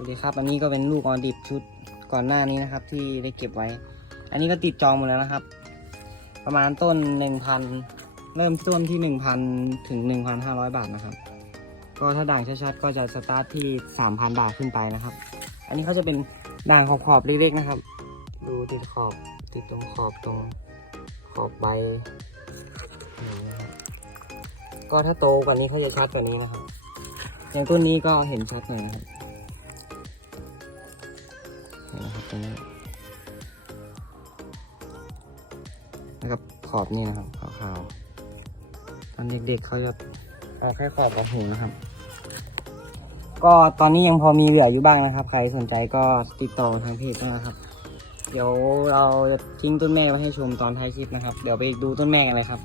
วัสดีครับ อันนี้ก็เป็นลูกออดิบชุดก่อนหน้านี้นะครับ ที่ได้เก็บไว้ อันนี้ก็ติดจองหมดแล้วนะครับ ประมาณต้นหนึ่งพันเริ่มต้นที่หนึ่งพันถึงหนึ่งพันห้าร้อยบาทนะครับ ก็ถ้าด่างชัดๆก็จะสตาร์ทที่สามพันบาทขึ้นไปนะครับ อันนี้เขาจะเป็นด่างขอบๆเล็กๆนะครับ ดูติดขอบติดตรงขอบตรงขอบใบก็ถ้าโตกว่านี้เขาจะชัดกว่านี้นะครับ อย่างต้นนี้ก็เห็นชัดหน่อยนะครับ นะครับตรงนี้นะครับขอบนี่นะครับขาวๆตอนเด็กๆเขาจะออกแค่ขอบกับหูนะครับ ก็ตอนนี้ยังพอมีเหลืออยู่บ้างนะครับ ใครสนใจก็ติดต่อทางเพจได้นะครับ เดี๋ยวเราจะทิ้งต้นแม่ไว้ให้ชมตอนท้ายคลิปนะครับ เดี๋ยวไปดูต้นแม่กันเลยครับ